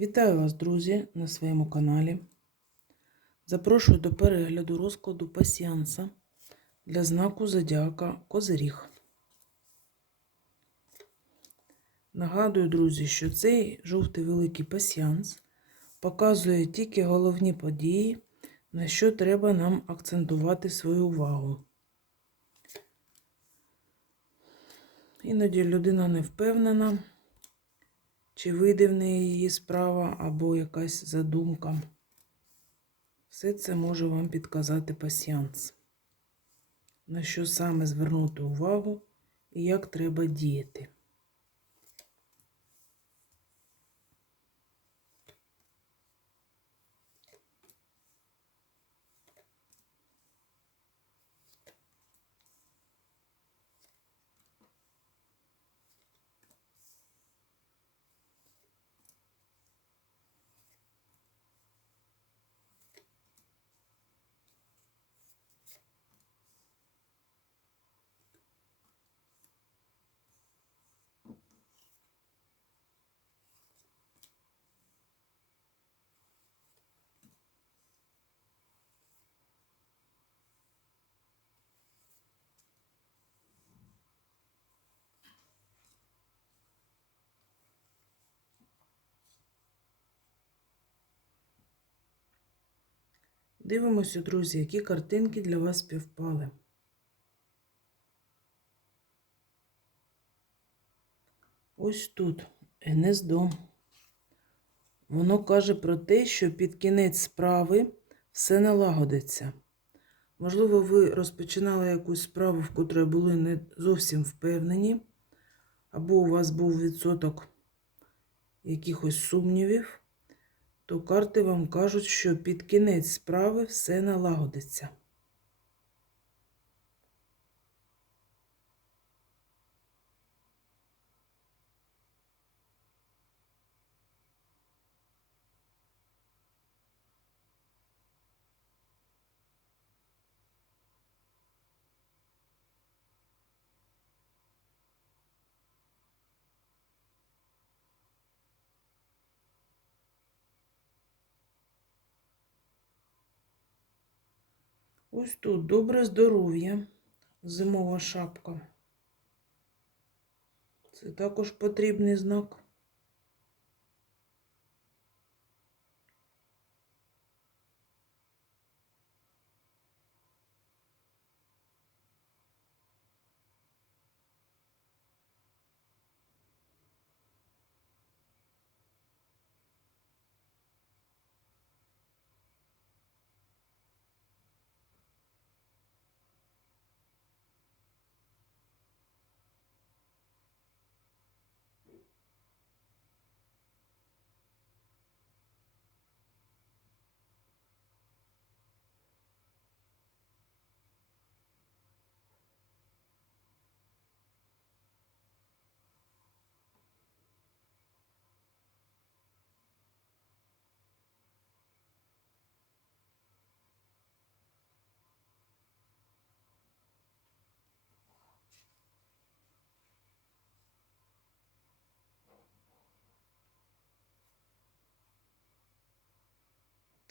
Вітаю вас, друзі, на своєму каналі. Запрошую до перегляду розкладу пасіанса для знаку Зодіака Козиріг. Нагадую, друзі, що цей жовтий великий пасіанс показує тільки головні події, на що треба нам акцентувати свою увагу. Іноді людина не впевнена, чи вийде в неї її справа або якась задумка. Все це може вам підказати пасіанс. На що саме звернути увагу і як треба діяти. Дивимося, друзі, які картинки для вас співпали. Ось тут гнездо. Воно каже про те, що під кінець справи все налагодиться. Можливо, ви розпочинали якусь справу, в котрій були не зовсім впевнені, або у вас був відсоток якихось сумнівів то карти вам кажуть, що під кінець справи все налагодиться. Ось тут добре здоров'я, зимова шапка. Це також потрібний знак.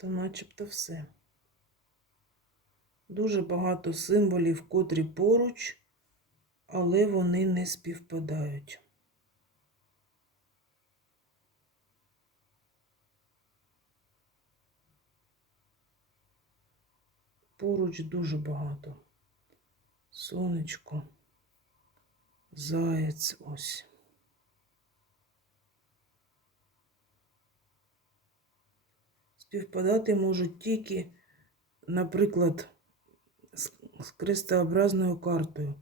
Та начебто все. Дуже багато символів, котрі поруч, але вони не співпадають. Поруч дуже багато. Сонечко, заєць ось. Співпадати можуть тільки, наприклад, з крестообразною картою.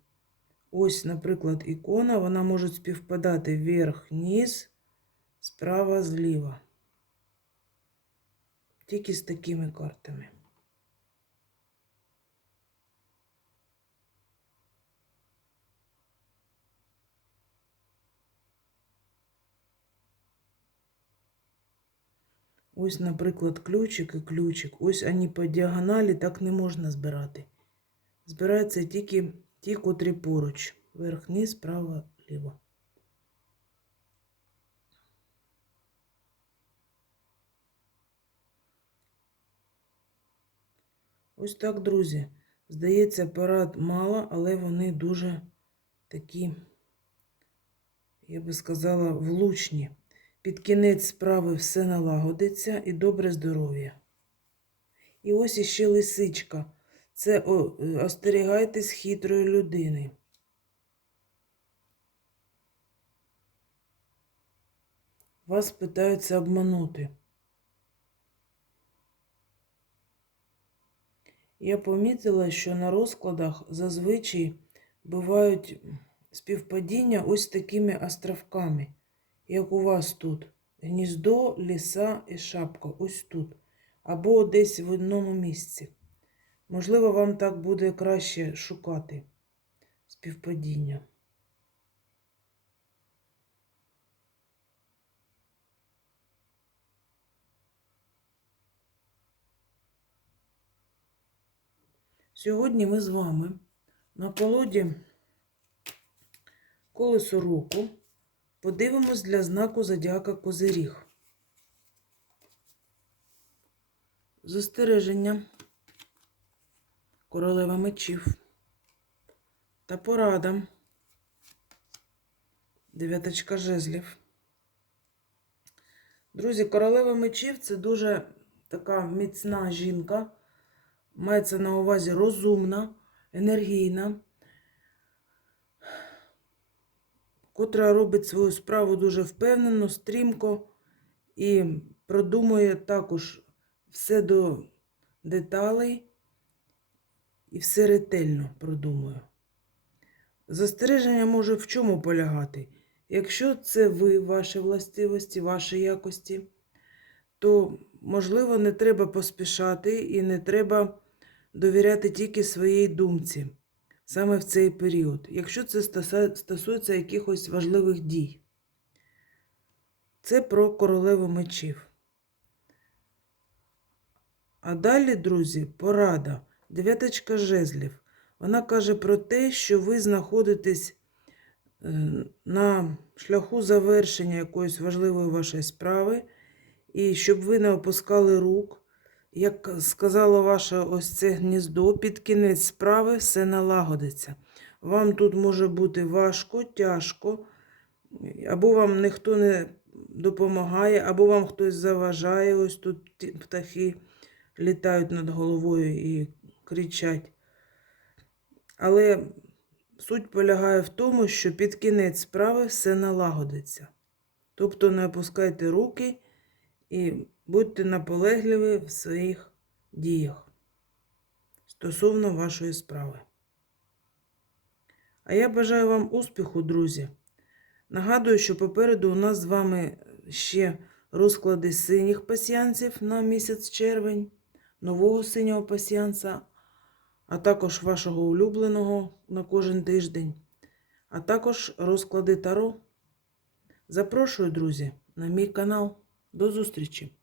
Ось, наприклад, ікона, вона може співпадати вверх, низ, справа, зліва. Тільки з такими картами. Ось, наприклад, ключик і ключик. Ось вони по діагоналі так не можна збирати. Збираються тільки ті, котрі поруч. Вверх, низ, право, ліво. Ось так, друзі. Здається, парад мало, але вони дуже такі, я би сказала, влучні. Під кінець справи все налагодиться і добре здоров'я. І ось іще лисичка. Це е, остерігайтесь хитрої людини. Вас питаються обманути. Я помітила, що на розкладах зазвичай бувають співпадіння ось такими островками, як у вас тут. Гніздо, ліса і шапка. Ось тут. Або десь в одному місці. Можливо, вам так буде краще шукати співпадіння. Сьогодні ми з вами на колоді колесо року подивимось для знаку зодіака Козиріг. Застереження королева мечів та порада дев'яточка жезлів. Друзі, королева мечів це дуже така міцна жінка. Мається на увазі розумна, енергійна, котра робить свою справу дуже впевнено, стрімко і продумує також все до деталей і все ретельно продумує. Застереження може в чому полягати? Якщо це ви, ваші властивості, ваші якості, то, можливо, не треба поспішати і не треба довіряти тільки своїй думці саме в цей період, якщо це стосується якихось важливих дій. Це про королеву мечів. А далі, друзі, порада. Дев'яточка жезлів. Вона каже про те, що ви знаходитесь е, на шляху завершення якоїсь важливої вашої справи, і щоб ви не опускали рук. Як сказала ваше ось це гніздо, під кінець справи все налагодиться. Вам тут може бути важко, тяжко, або вам ніхто не допомагає, або вам хтось заважає. Ось тут птахи літають над головою і кричать. Але суть полягає в тому, що під кінець справи все налагодиться. Тобто не опускайте руки і будьте наполегливі в своїх діях стосовно вашої справи. А я бажаю вам успіху, друзі. Нагадую, що попереду у нас з вами ще розклади синіх пасіянців на місяць червень, нового синього пасіянца, а також вашого улюбленого на кожен тиждень, а також розклади Таро. Запрошую, друзі, на мій канал. До зустрічі!